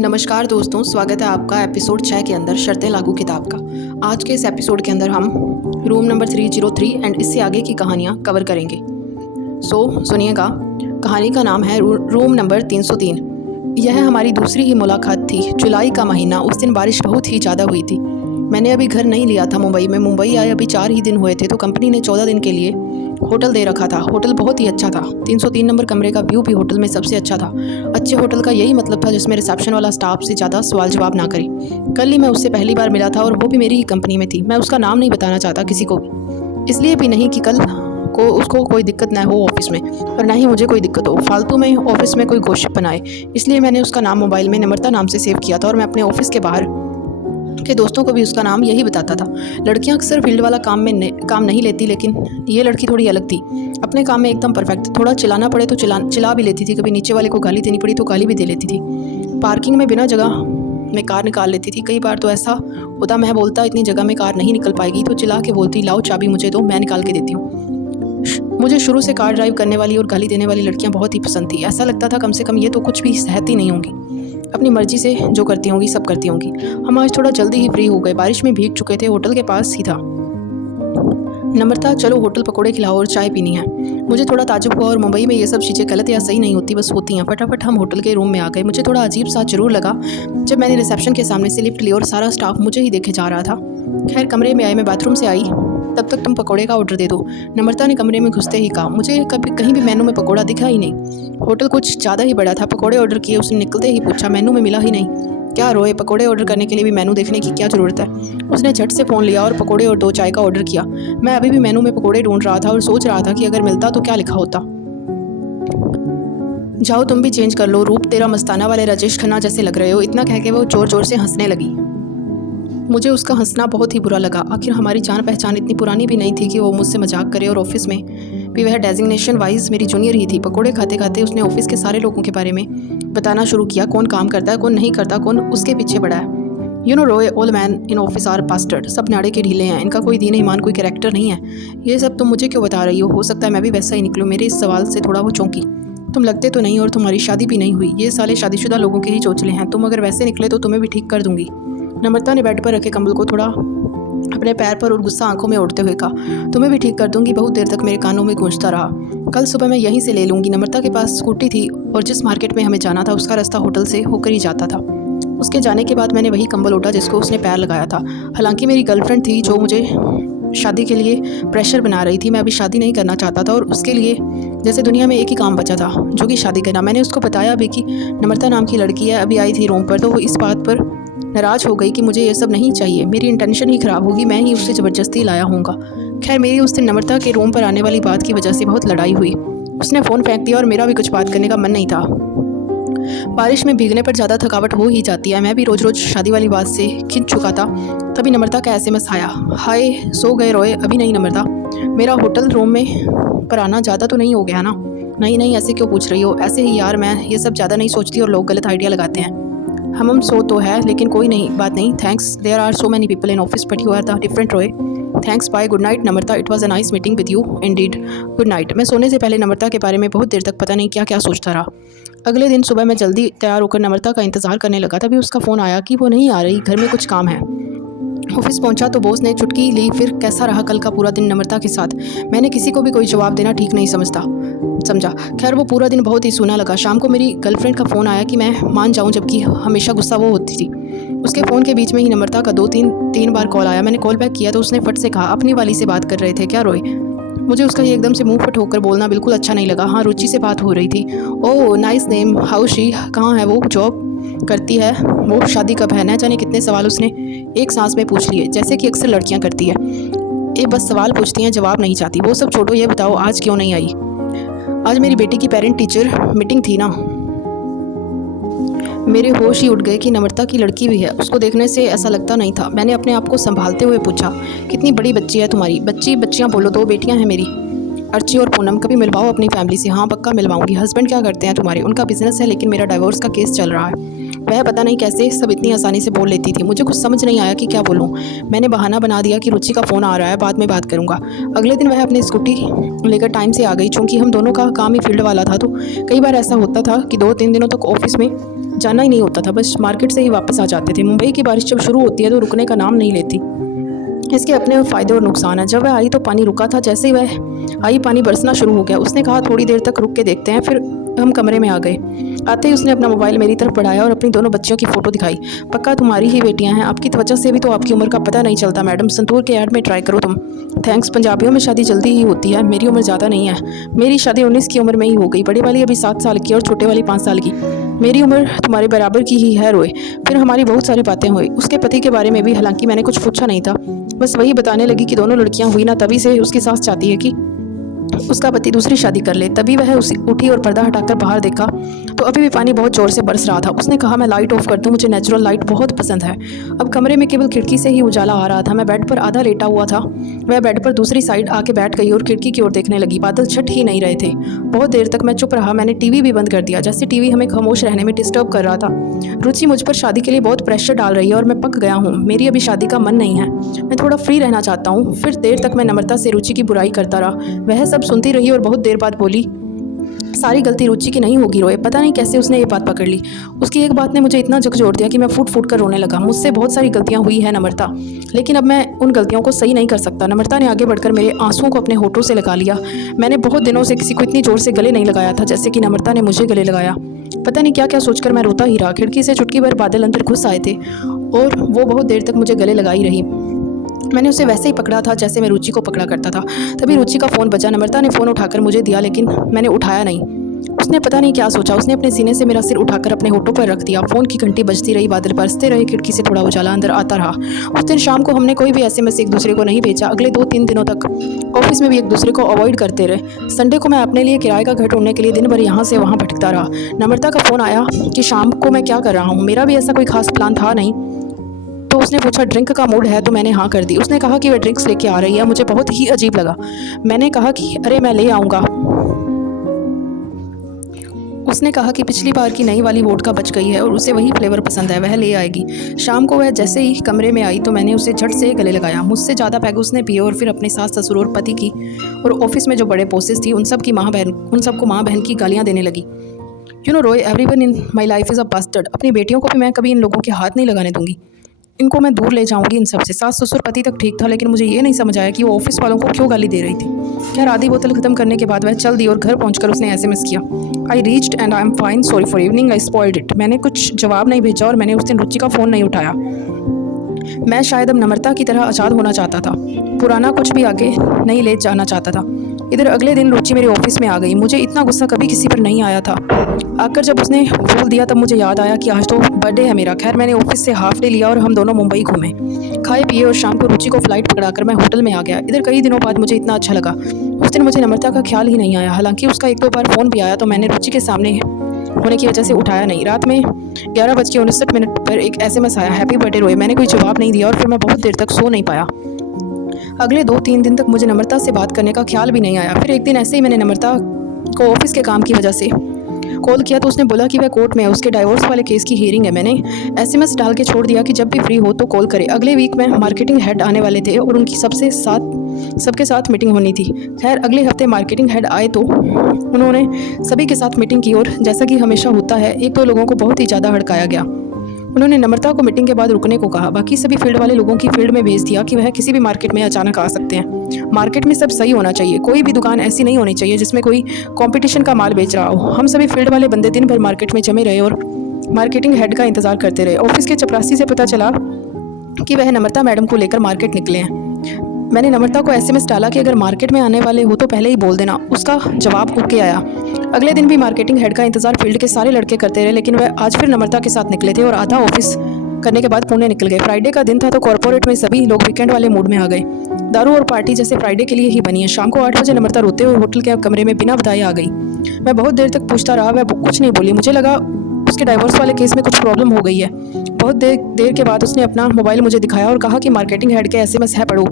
नमस्कार दोस्तों, स्वागत है आपका एपिसोड 6 के अंदर शर्तें लागू किताब का। आज के इस एपिसोड के अंदर हम रूम नंबर 303 एंड इससे आगे की कहानियाँ कवर करेंगे। सुनिएगा। कहानी का नाम है रूम नंबर 303। यह हमारी दूसरी ही मुलाकात थी। जुलाई का महीना, उस दिन बारिश बहुत ही ज़्यादा हुई थी। मैंने अभी घर नहीं लिया था मुंबई में। मुंबई आए अभी 4 ही दिन हुए थे, तो कंपनी ने 14 दिन के लिए होटल दे रखा था। होटल बहुत ही अच्छा था। 303 नंबर कमरे का व्यू भी होटल में सबसे अच्छा था। अच्छे होटल का यही मतलब था, जिसमें रिसेप्शन वाला स्टाफ से ज़्यादा सवाल जवाब ना करे। कल ही मैं उससे पहली बार मिला था और वो भी मेरी ही कंपनी में थी। मैं उसका नाम नहीं बताना चाहता किसी को भी, इसलिए भी नहीं कि कल को उसको कोई दिक्कत ना हो ऑफिस में, और ना ही मुझे कोई दिक्कत हो फालतू में ऑफिस में कोई गॉसिप बनाए। इसलिए मैंने उसका नाम मोबाइल में नम्रता नाम से सेव किया था, और मैं अपने ऑफिस के बाहर के दोस्तों को भी उसका नाम यही बताता था। लड़कियां अक्सर फील्ड वाला काम नहीं लेती, लेकिन ये लड़की थोड़ी अलग थी। अपने काम में एकदम परफेक्ट। थोड़ा चिल्लाना पड़े तो चिल्ला भी लेती थी। कभी नीचे वाले को गाली देनी पड़ी तो गाली भी दे लेती थी। पार्किंग में बिना जगह में कार निकाल लेती थी। कई बार तो ऐसा होता, मैं बोलता इतनी जगह में कार नहीं निकल पाएगी, तो चिल्ला के बोलती लाओ चाबी मुझे दो, मैं निकाल के देती हूँ। मुझे शुरू से कार ड्राइव करने वाली और गाली देने वाली लड़कियां बहुत ही पसंद थी। ऐसा लगता था कम से कम ये तो कुछ भी सहती नहीं होंगी, अपनी मर्जी से जो करती होंगी सब करती होंगी। हम आज थोड़ा जल्दी ही फ्री हो गए। बारिश में भीग चुके थे। होटल के पास ही था। नम्रता, चलो होटल पकोड़े खिलाओ और चाय पीनी है। मुझे थोड़ा ताज्जुब हुआ, और मुंबई में ये सब चीज़ें गलत या सही नहीं होती, बस होती हैं। फटाफट हम होटल के रूम में आ गए। मुझे थोड़ा अजीब सा जरूर लगा जब मैंने रिसेप्शन के सामने से लिफ्ट ली और सारा स्टाफ मुझे ही देखे जा रहा था। खैर, कमरे में आए, मैं बाथरूम से आई, तब तक तुम पकोड़े का ऑर्डर दे दो। नम्रता ने कमरे में घुसते ही कहा। मुझे कभी कहीं भी मेनू में पकोड़ा दिखा ही नहीं। होटल कुछ ज़्यादा ही बड़ा था। पकोड़े ऑर्डर किए। उसने निकलते ही पूछा, मेनू में मिला ही नहीं। क्या रोए, पकोड़े ऑर्डर करने के लिए भी मेनू देखने की क्या ज़रूरत है। उसने झट से फ़ोन लिया और पकोड़े और 2 चाय का ऑर्डर किया। मैं अभी भी मेनू में पकोड़े ढूंढ रहा था और सोच रहा था कि अगर मिलता तो क्या लिखा होता। जाओ तुम भी चेंज कर लो, रूप तेरा मस्ताना वाले राजेश खन्ना जैसे लग रहे हो। इतना कह के वो जोर जोर से हंसने लगी। मुझे उसका हंसना बहुत ही बुरा लगा। आखिर हमारी जान पहचान इतनी पुरानी भी नहीं थी कि वो मुझसे मजाक करे, और ऑफिस में भी वह डेजिग्नेशन वाइज मेरी जूनियर ही थी। पकोड़े खाते खाते उसने ऑफिस के सारे लोगों के बारे में बताना शुरू किया। कौन काम करता है, कौन नहीं करता, कौन उसके पीछे पड़ा है। You know Roy, all man in office are पास्टर्ड। सब नाड़े के ढीले हैं। इनका कोई दीन ईमान, कोई कैरेक्टर नहीं है। ये सब तुम मुझे क्यों बता रही हो सकता है मैं भी वैसा ही निकलूँ। मेरे इस सवाल से थोड़ा वो चौंकी। तुम लगते तो नहीं, और तुम्हारी शादी भी नहीं हुई। ये साले शादीशुदा लोगों के ही चोचले हैं। तुम अगर वैसे निकले तो तुम्हें भी ठीक कर दूंगी। नम्रता ने बेड पर रखे कंबल को थोड़ा अपने पैर पर और गुस्सा आंखों में उड़ते हुए कहा, तुम्हें भी ठीक कर दूंगी। बहुत देर तक मेरे कानों में गूंजता रहा। कल सुबह मैं यहीं से ले लूँगी। नम्रता के पास स्कूटी थी, और जिस मार्केट में हमें जाना था उसका रास्ता होटल से होकर ही जाता था। उसके जाने के बाद मैंने वही कंबल ओढ़ा जिसको उसने पैर लगाया था। हालांकि मेरी गर्लफ्रेंड थी जो मुझे शादी के लिए प्रेशर बना रही थी। मैं अभी शादी नहीं करना चाहता था, और उसके लिए जैसे दुनिया में एक ही काम बचा था, जो कि शादी करना। मैंने उसको बताया भी कि नम्रता नाम की लड़की है, अभी आई थी रूम पर, तो वो इस बात पर नाराज़ हो गई कि मुझे ये सब नहीं चाहिए। मेरी इंटेंशन ही ख़राब होगी, मैं ही उससे ज़बरदस्ती लाया हूँगा। खैर, मेरी उस दिन नम्रता के रूम पर आने वाली बात की वजह से बहुत लड़ाई हुई। उसने फ़ोन फेंक दिया और मेरा भी कुछ बात करने का मन नहीं था। बारिश में भीगने पर ज़्यादा थकावट हो ही जाती है। मैं भी रोज़ रोज़ शादी वाली बात से खिंच चुका था। तभी नम्रता का SMS आया। हाय, सो गए रोए? अभी नहीं नम्रता, मेरा होटल रूम में पर आना ज़्यादा तो नहीं हो गया ना? नहीं, ऐसे क्यों पूछ रही हो? ऐसे ही यार, मैं ये सब ज़्यादा नहीं सोचती और लोग गलत आइडिया लगाते हैं। हम सो तो है, लेकिन कोई नहीं, बात नहीं। Thanks, there are so many people in office but you are the different Roy. Thanks, bye, good night Namrata. It was a nice meeting with you indeed. Good night. मैं सोने से पहले नम्रता के बारे में बहुत देर तक पता नहीं क्या क्या सोचता रहा। अगले दिन सुबह मैं जल्दी तैयार होकर नम्रता का इंतज़ार करने लगा। तभी उसका फ़ोन आया कि वो नहीं आ रही, घर में कुछ काम है। ऑफिस पहुंचा तो बॉस ने चुटकी ली। फिर कैसा रहा कल का पूरा दिन नम्रता के साथ? मैंने किसी को भी कोई जवाब देना ठीक नहीं समझा। खैर, वो पूरा दिन बहुत ही सूना लगा। शाम को मेरी गर्लफ्रेंड का फ़ोन आया कि मैं मान जाऊं, जबकि हमेशा गुस्सा वो होती थी। उसके फ़ोन के बीच में ही नम्रता का 2-3 बार कॉल आया। मैंने कॉल बैक किया तो उसने फट से कहा, अपनी वाली से बात कर रहे थे क्या रोए? मुझे उसका ये एकदम से मुंह फट होकर बोलना बिल्कुल अच्छा नहीं लगा। हाँ, रुचि से बात हो रही थी। Oh nice name, how she, कहाँ है वो, जॉब करती है वो, शादी कब है? न जाने कितने सवाल उसने एक सांस में पूछ लिए, जैसे कि अक्सर लड़कियां करती है। ये बस सवाल पूछती हैं, जवाब नहीं चाहती। वो सब छोड़ो, ये बताओ आज क्यों नहीं आई? आज मेरी बेटी की पेरेंट टीचर मीटिंग थी ना। मेरे होश ही उड़ गए कि नम्रता की लड़की भी है। उसको देखने से ऐसा लगता नहीं था। मैंने अपने आप को संभालते हुए पूछा, कितनी बड़ी बच्ची है तुम्हारी? बच्चियाँ बोलो, 2 बेटियाँ हैं मेरी, अर्ची और पूनम। कभी मिलवाओ अपनी फैमिली से। हाँ, पक्का मिलवाऊंगी। हस्बैंड क्या करते हैं तुम्हारे? उनका बिजनेस है, लेकिन मेरा डिवोर्स का केस चल रहा है। वह पता नहीं कैसे सब इतनी आसानी से बोल लेती थी। मुझे कुछ समझ नहीं आया कि क्या बोलूँ। मैंने बहाना बना दिया कि रुचि का फ़ोन आ रहा है, बाद में बात करूँगा। अगले दिन वह अपनी स्कूटी लेकर टाइम से आ गई। चूँकि हम दोनों का काम ही फील्ड वाला था, तो कई बार ऐसा होता था कि 2-3 दिनों तक ऑफिस में जाना ही नहीं होता था, बस मार्केट से ही वापस आ जाते थे। मुंबई की बारिश जब शुरू होती है तो रुकने का नाम नहीं लेती। इसके अपने फ़ायदे और नुकसान हैं। जब वह आई तो पानी रुका था, जैसे ही वह आई पानी बरसना शुरू हो गया। उसने कहा थोड़ी देर तक रुक के देखते हैं, फिर हम कमरे में आ गए। आते ही उसने अपना मोबाइल मेरी तरफ बढ़ाया और अपनी दोनों बच्चियों की फ़ोटो दिखाई। पक्का तुम्हारी ही बेटियां हैं, आपकी त्वचा से भी तो आपकी उम्र का पता नहीं चलता मैडम, संतूर के ऐड में ट्राई करो तुम। थैंक्स, पंजाबियों में शादी जल्दी ही होती है, मेरी उम्र ज़्यादा नहीं है। मेरी शादी 19 की उम्र में ही हो गई, बड़ी वाली अभी 7 साल की और छोटे वाली 5 साल की। मेरी उम्र तुम्हारे बराबर की ही है। रोए। फिर हमारी बहुत सारी बातें हुई उसके पति के बारे में भी, हालांकि मैंने कुछ पूछा नहीं था। बस वही बताने लगी कि दोनों लड़कियां हुई ना, तभी से उसकी सास चाहती है कि उसका पति दूसरी शादी कर ले। तभी वह उठी और पर्दा हटाकर बाहर देखा तो अभी भी पानी बहुत ज़ोर से बरस रहा था। उसने कहा मैं लाइट ऑफ कर दूं, मुझे नेचुरल लाइट बहुत पसंद है। अब कमरे में केवल खिड़की से ही उजाला आ रहा था। मैं बेड पर आधा लेटा हुआ था, वह बेड पर दूसरी साइड आके बैठ गई और खिड़की की ओर देखने लगी। बादल छट ही नहीं रहे थे। बहुत देर तक मैं चुप रहा। मैंने टीवी भी बंद कर दिया, जैसे टीवी हमें खामोश रहने में डिस्टर्ब कर रहा था। रुचि मुझ पर शादी के लिए बहुत प्रेशर डाल रही है और मैं पक गया हूँ। मेरी अभी शादी का मन नहीं है, मैं थोड़ा फ्री रहना चाहता हूँ। फिर देर तक मैं नम्रता से रुचि की बुराई करता रहा। वह सब सुनती रही और बहुत देर बाद बोली, सारी गलती रुचि की नहीं होगी रोए। पता नहीं कैसे उसने ये बात पकड़ ली। उसकी एक बात ने मुझे इतना झकझोर दिया कि मैं फूट फूट कर रोने लगा। मुझसे बहुत सारी गलतियां हुई है नम्रता, लेकिन अब मैं उन गलतियों को सही नहीं कर सकता। नम्रता ने आगे बढ़कर मेरे आंसुओं को अपने होठों से लगा लिया। मैंने बहुत दिनों से किसी को इतनी जोर से गले नहीं लगाया था जैसे कि नम्रता ने मुझे गले लगाया। पता नहीं क्या क्या सोचकर मैं रोता ही रहा। खिड़की से चुटकी भर बादल अंदर घुस आए थे और वो बहुत देर तक मुझे गले लगाई रही। मैंने उसे वैसे ही पकड़ा था जैसे मैं रुचि को पकड़ा करता था। तभी रुचि का फ़ोन बजा। नम्रता ने फ़ोन उठाकर मुझे दिया, लेकिन मैंने उठाया नहीं। उसने पता नहीं क्या सोचा, उसने अपने सीने से मेरा सिर उठाकर अपने होठों पर रख दिया। फ़ोन की घंटी बजती रही, बादल बरसते रहे, खिड़की से थोड़ा उजाला अंदर आता रहा। उस दिन शाम को हमने कोई भी SMS एक दूसरे को नहीं भेजा। अगले 2-3 दिनों तक ऑफिस में भी एक दूसरे को अवॉइड करते रहे। संडे को मैं अपने लिए किराए का घर ढूंढने के लिए दिन भर यहाँ से वहाँ भटकता रहा। नम्रता का फ़ोन आया कि शाम को मैं क्या कर रहा हूँ। मेरा भी ऐसा कोई खास प्लान था नहीं, तो उसने पूछा ड्रिंक का मूड है, तो मैंने हाँ कर दी। उसने कहा कि वह ड्रिंक्स लेके आ रही है। मुझे बहुत ही अजीब लगा। मैंने कहा कि अरे मैं ले आऊँगा। उसने कहा कि पिछली बार की नई वाली वोडका बच गई है और उसे वही फ्लेवर पसंद है, वह ले आएगी। शाम को वह जैसे ही कमरे में आई तो मैंने उसे झट से गले लगाया। मुझसे ज़्यादा पैग उसने पिए और फिर अपने सास ससुर और पति की और ऑफिस में जो बड़े बॉसेस थी उन सबको माँ बहन की गालियाँ देने लगी। You know Roy, everyone in my life is a bastard. अपनी बेटियों को भी मैं कभी इन लोगों के हाथ नहीं लगाने दूंगी। इनको मैं दूर ले जाऊंगी इन सब से। सास ससुर पति तक ठीक था, लेकिन मुझे ये नहीं समझ आया कि वो ऑफिस वालों को क्यों गाली दे रही थी। खैर आधी बोतल खत्म करने के बाद वह चल दी और घर पहुंचकर उसने SMS किया, I reached and I am fine, sorry for evening, I spoiled it. मैंने कुछ जवाब नहीं भेजा और मैंने उस दिन रुचि का फ़ोन नहीं उठाया। मैं शायद अब नम्रता की तरह आज़ाद होना चाहता था, पुराना कुछ भी आगे नहीं ले जाना चाहता था। इधर अगले दिन रुचि मेरे ऑफिस में आ गई। मुझे इतना गुस्सा कभी किसी पर नहीं आया था। आकर जब उसने बोल दिया तब मुझे याद आया कि आज तो बर्थडे है मेरा। खैर मैंने ऑफिस से हाफ डे लिया और हम दोनों मुंबई घूमे, खाए पिए और शाम को रुचि को फ्लाइट पकड़ाकर मैं होटल में आ गया। इधर कई दिनों बाद मुझे इतना अच्छा लगा। उस दिन मुझे नम्रता का ख्याल ही नहीं आया। हालांकि उसका 1-2 बार फ़ोन भी आया तो मैंने रुचि के सामने होने की वजह से उठाया नहीं। रात में 11:59 पर एक SMS आया, हैप्पी बर्थडे रोए। मैंने कोई जवाब नहीं दिया और फिर मैं बहुत देर तक सो नहीं पाया। अगले 2-3 दिन तक मुझे नम्रता से बात करने का ख्याल भी नहीं आया। फिर एक दिन ऐसे ही मैंने नम्रता को ऑफिस के काम की वजह से कॉल किया तो उसने बोला कि वह कोर्ट में है, उसके डाइवोर्स वाले केस की हियरिंग है। मैंने SMS डाल के छोड़ दिया कि जब भी फ्री हो तो कॉल करे। अगले वीक में मार्केटिंग हेड आने वाले थे और उनकी सबके साथ मीटिंग होनी थी। खैर अगले हफ्ते मार्केटिंग हेड आए तो उन्होंने सभी के साथ मीटिंग की और जैसा कि हमेशा होता है 1-2 लोगों को बहुत ही ज़्यादा हड़काया गया। उन्होंने नम्रता को मीटिंग के बाद रुकने को कहा। बाकी सभी फील्ड वाले लोगों की फील्ड में भेज दिया कि वह किसी भी मार्केट में अचानक आ सकते हैं। मार्केट में सब सही होना चाहिए, कोई भी दुकान ऐसी नहीं होनी चाहिए जिसमें कोई कंपटीशन का माल बेच रहा हो। हम सभी फील्ड वाले बंदे दिन भर मार्केट में जमे रहे और मार्केटिंग हेड का इंतजार करते रहे। ऑफिस के चपरासी से पता चला कि वह नम्रता मैडम को लेकर मार्केट निकले हैं। मैंने नम्रता को SMS डाला कि अगर मार्केट में आने वाले हो तो पहले ही बोल देना। उसका जवाब ओके आया। अगले दिन भी मार्केटिंग हेड का इंतजार फील्ड के सारे लड़के करते रहे, लेकिन वह आज फिर नम्रता के साथ निकले थे और आधा ऑफिस करने के बाद पुणे निकल गए। फ्राइडे का दिन था तो कॉर्पोरेट में सभी लोग वीकेंड वाले मूड में आ गए। दारू और पार्टी जैसे फ्राइडे के लिए ही बनी है। शाम को 8 बजे नम्रता रोते हुए होटल के कमरे में बिना बताए आ गई। मैं बहुत देर तक पूछता रहा, वह कुछ नहीं बोली। मुझे लगा उसके डाइवोर्स वाले केस में कुछ प्रॉब्लम हो गई है। बहुत देर के बाद उसने अपना मोबाइल मुझे दिखाया और कहा कि मार्केटिंग हेड के SMS है, पढ़ो।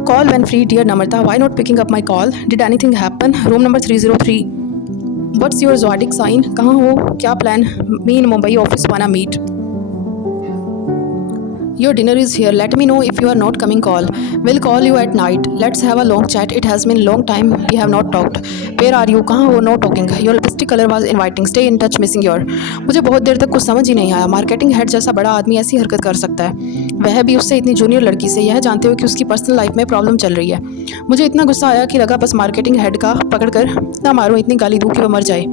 Call when free, dear Namrata. Why not picking up my call? Did anything happen? Room number 303. What's your zodiac sign? कहाँ हो? क्या plan? Me in Mumbai office wanna meet. Your dinner is here. Let me know if you are not coming. We'll call you at night. Let's have a long chat. It has been long time we have not talked. Where are you? कहाँ हो? No talking. Your lipstick color was inviting. Stay in touch. Missing your. मुझे बहुत देर तक कुछ समझ ही नहीं आया। Marketing head जैसा बड़ा आदमी ऐसी हरकत कर सकता है, वह भी उससे इतनी जूनियर लड़की से, यह जानते हुए कि उसकी पर्सनल लाइफ में प्रॉब्लम चल रही है। मुझे इतना गुस्सा आया कि लगा बस मार्केटिंग हेड का पकड़ कर इतना मारूं, इतनी गाली दूं कि वो मर जाए।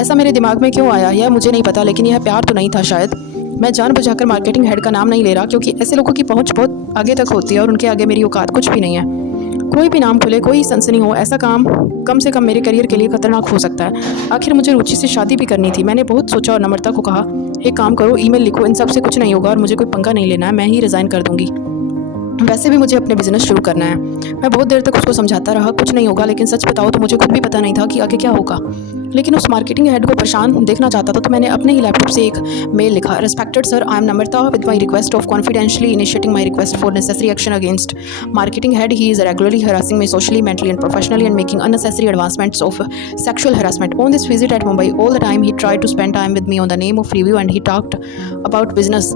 ऐसा मेरे दिमाग में क्यों आया यह मुझे नहीं पता, लेकिन यह प्यार तो नहीं था शायद। मैं जान बुझाकर मार्केटिंग हेड का नाम नहीं ले रहा, क्योंकि ऐसे लोगों की पहुंच बहुत आगे तक होती है और उनके आगे मेरी औकात कुछ भी नहीं है। कोई भी नाम खुले, कोई सनसनी हो, ऐसा काम कम से कम मेरे करियर के लिए खतरनाक हो सकता है। आखिर मुझे रुचि से शादी भी करनी थी। मैंने बहुत सोचा और नम्रता को कहा, एक काम करो, ईमेल लिखो, इन सब से कुछ नहीं होगा और मुझे कोई पंगा नहीं लेना है, मैं ही रिज़ाइन कर दूंगी। वैसे भी मुझे अपने बिजनेस शुरू करना है। मैं बहुत देर तक उसको समझाता रहा, कुछ नहीं होगा, लेकिन सच बताओ तो मुझे खुद भी पता नहीं था कि आगे क्या होगा। लेकिन उस मार्केटिंग हेड को परेशान देखना चाहता था, तो मैंने अपने ही लैपटॉप से एक मेल लिखा। Respected sir, I am Namrata with my request of confidentiality initiating my request for necessary action against marketing head. He is regularly harassing me socially, mentally and professionally and making unnecessary advancements of sexual harassment. On this visit at Mumbai, all the time he tried to spend time with me on the name of review, and he talked about business.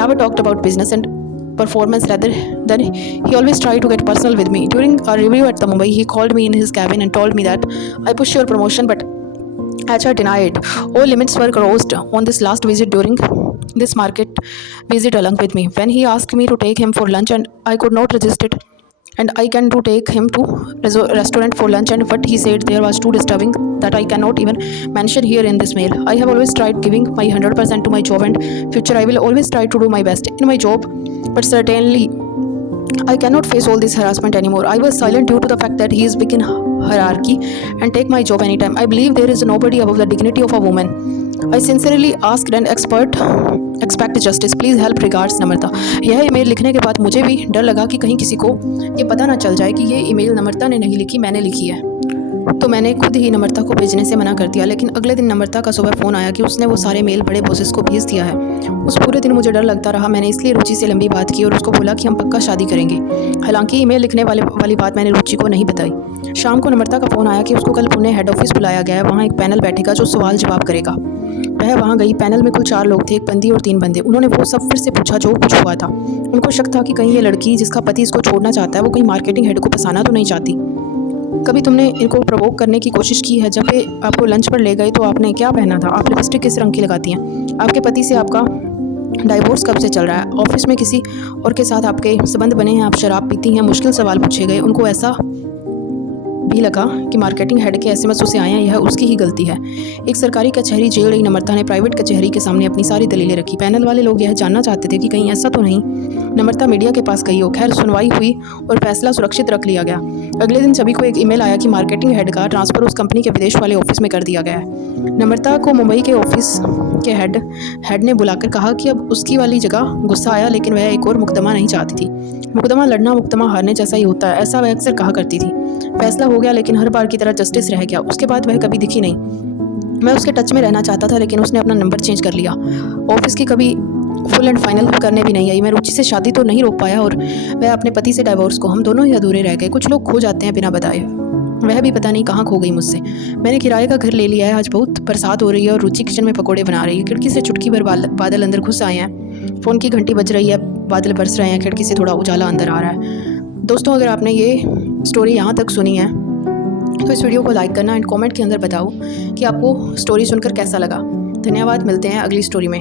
Never talked about business and performance, rather than he always tried to get personal with me. During our review at the Mumbai, he called me in his cabin and told me that I pushed your promotion, but HR denied. All limits were crossed on this last visit during this market visit along with me. When he asked me to take him for lunch, and I could not resist it, and I can to take him to restaurant for lunch, and what he said there was too disturbing that I cannot even mention here in this mail. I have always tried giving my 100% to my job, and future I will always try to do my best in my job, but certainly I cannot face all this harassment anymore. I was silent due to the fact that he is big in hierarchy and take my job anytime. I believe there is nobody above the dignity of a woman. I sincerely asked and expect justice. Please help. Regards, नम्रता. यह email लिखने के बाद मुझे भी डर लगा कि कहीं किसी को ये पता ना चल जाए कि ये ईमेल नम्रता ने नहीं लिखी, मैंने लिखी है। तो मैंने खुद ही नम्रता को भेजने से मना कर दिया। लेकिन अगले दिन नम्रता का सुबह फ़ोन आया कि उसने वो सारे मेल बड़े बॉसेस को भेज दिया है। उस पूरे दिन मुझे डर लगता रहा। मैंने इसलिए रुचि से लंबी बात की और उसको बोला कि हम पक्का शादी करेंगे। हालांकि ईमेल लिखने वाली बात मैंने रुचि को नहीं बताई। शाम को नम्रता का फ़ोन आया कि उसको कल पुणे हेड ऑफिस बुलाया गया है। वहाँ एक पैनल बैठेगा जो सवाल जवाब करेगा। वह वहाँ गई। पैनल में कुल 4 लोग थे, एक बंदी और 3 बंदे। उन्होंने वो सब फिर से पूछा जो कुछ हुआ था। उनको शक था कि कहीं ये लड़की जिसका पति इसको छोड़ना चाहता है, वो कहीं मार्केटिंग हेड को फंसाना तो नहीं चाहती। कभी तुमने इनको प्रोवोक करने की कोशिश की है? जब ये आपको लंच पर ले गए तो आपने क्या पहना था? आप लिपस्टिक किस रंग की लगाती हैं? आपके पति से आपका डाइवोर्स कब से चल रहा है? ऑफिस में किसी और के साथ आपके संबंध बने हैं? आप शराब पीती हैं? मुश्किल सवाल पूछे गए। उनको ऐसा भी लगा कि मार्केटिंग हेड के एसएमएस उसे आए हैं, यह उसकी ही गलती है। एक सरकारी कचहरी जेल गई नम्रता ने प्राइवेट कचहरी के सामने अपनी सारी दलीलें रखी। पैनल वाले लोग यह जानना चाहते थे कि कहीं ऐसा तो नहीं नम्रता मीडिया के पास गई हो। खैर, सुनवाई हुई और फैसला सुरक्षित रख लिया गया। अगले दिन सभी को एक ईमेल आया कि मार्केटिंग हेड का ट्रांसफ़र उस कंपनी के विदेश वाले ऑफिस में कर दिया गया है। नम्रता को मुंबई के ऑफिस के हेड ने बुलाकर कहा कि अब उसकी वाली जगह गुस्सा आया, लेकिन वह एक और मुकदमा नहीं चाहती थी। मुकदमा लड़ना मुकदमा हारने जैसा ही होता है, ऐसा वह अक्सर कहा करती थी। फैसला हो गया, लेकिन हर बार की तरह जस्टिस रह गया। उसके बाद वह कभी दिखी नहीं। मैं उसके टच में रहना चाहता था, लेकिन उसने अपना नंबर चेंज कर लिया। ऑफिस की कभी फुल एंड फाइनल करने भी नहीं आई। मैं रुचि से शादी तो नहीं रोक पाया और वह अपने पति से डाइवोर्स को, हम दोनों ही अधूरे रह गए। कुछ लोग खो जाते हैं बिना बताए, वह भी पता नहीं कहाँ खो गई मुझसे। मैंने किराए का घर ले लिया है। आज बहुत बरसात हो रही है और रुचि किचन में पकौड़े बना रही है। खिड़की से चुटकी भर बादल अंदर घुस आए हैं। फ़ोन की घंटी बज रही है, बादल बरस रहे हैं, खिड़की से थोड़ा उजाला अंदर आ रहा है। दोस्तों, अगर आपने ये स्टोरी यहाँ तक सुनी है तो इस वीडियो को लाइक करना एंड कमेंट के अंदर बताओ कि आपको स्टोरी सुनकर कैसा लगा। धन्यवाद, मिलते हैं अगली स्टोरी में।